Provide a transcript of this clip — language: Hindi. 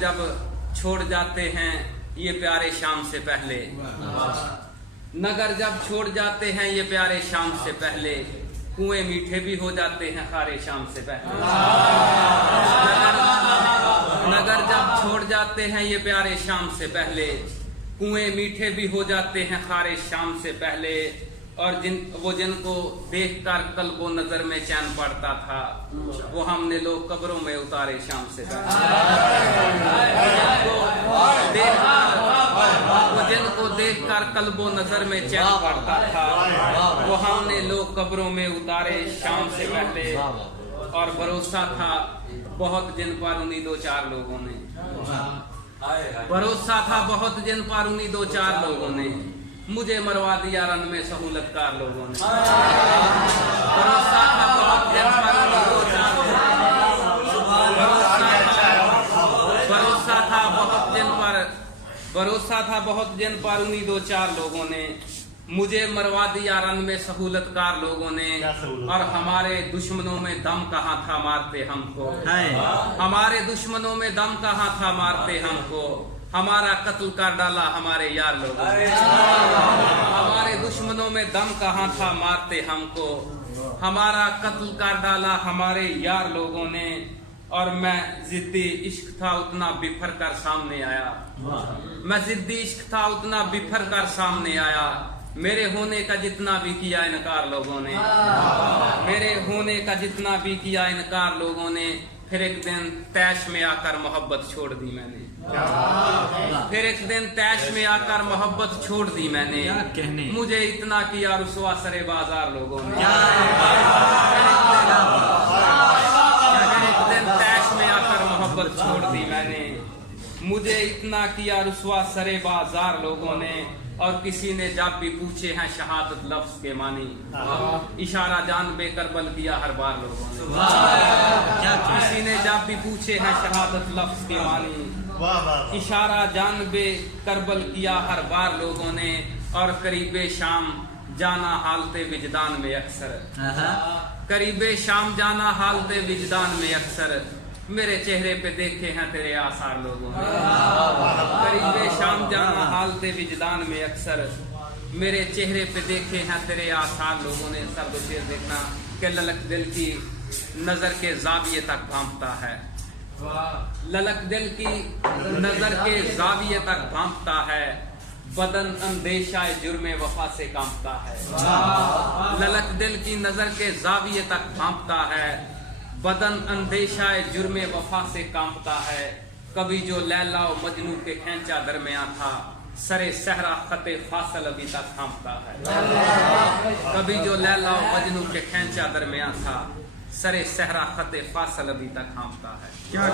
जब छोड़ जाते हैं ये प्यारे शाम से पहले, नगर जब छोड़ जाते हैं ये प्यारे शाम से पहले, कुएं मीठे भी हो जाते हैं खारे शाम से पहले। नगर जब छोड़ जाते हैं ये प्यारे शाम से पहले, कुएं मीठे भी हो जाते हैं खारे शाम से पहले। और जिनको देखकर कल्बो नजर में चैन पड़ता था, वो हमने लोग कब्रों में उतारे शाम से जिनको देखकर कल्बो नजर में चैन पड़ता था, वो हमने लोग कब्रों में उतारे शाम से पहले। और भरोसा था बहुत जिन पर उन्हीं दो चार लोगों ने, भरोसा था बहुत जिन पर उन्हीं दो चार लोगों ने, मुझे मरवा दिया रन में सहूलतकार लोगों ने। भरोसा था बहुत जिन पर उन्हीं दो चार भरोसा था बहुत जिन पर उन्हीं दो चार लोगों ने, मुझे मरवा दिया रन में सहूलतकार लोगों ने। और हमारे दुश्मनों में दम कहाँ था मारते हमको, हमारे दुश्मनों में दम कहाँ था मारते हमको, हमारा कत्ल कर डाला हमारे यार लोगों ने। हमारे दुश्मनों में दम कहाँ था मारते हमको, हमारा कत्ल कर डाला हमारे यार लोगों ने। और मैं जिद्दी इश्क था उतना बिफर कर सामने आया, मैं जिद्दी इश्क था उतना बिफर कर सामने आया। मेरे होने का जितना भी किया इनकार लोगों ने, मेरे होने का जितना भी किया इनकार लोगों ने। फिर एक दिन तैश में आकर मोहब्बत छोड़ दी मैंने, फिर एक दिन तैश में आकर मोहब्बत छोड़ दी मैंने। मुझे इतना किया रुसवा सरे बाजार लोगों ने। फिर एक दिन तैश में आकर मोहब्बत छोड़ दी मैंने, मुझे इतना किया रुसवा सरे बाजार लोगों ने। और किसी ने जब भी पूछे हैं शहादत लफ्ज के मानी, इशारा जान बेकरबल किया हर बार लोगों ने। किसी ने जब भी पूछे हैं शहादत लफ्ज के मानी, इशारा जान बेकरबल किया हर बार लोगों ने। और करीबे शाम जाना हालते विजदान में अक्सर, करीबे शाम जाना हालते विजदान में अक्सर, मेरे चेहरे पे देखे हैं तेरे आसार लोगों ने। करीबे शाम जाना हालते विजदान में अक्सर, मेरे चेहरे पे देखे हैं तेरे आसार लोगों ने। सब शेर देखना कि ललक दिल की नजर के जाविये तक भांपता है, ललक दिल की नजर के जाविये तक भांपता है, बदन अंदेशा जुर्मे वफा से कांपता है। ललक दिल की नजर के जाविये तक भांपता है, बदन अंदेशा जुर्मे वफा से कांपता है। कभी जो लैला और मजनू के खेंचा दरमियान था, सरे सहरा खते फासल अभी तक थामता है। कभी जो लैला और मजनू के खेंचा दरमियान था, सरे सहरा खते फासल अभी तक थामता है। क्या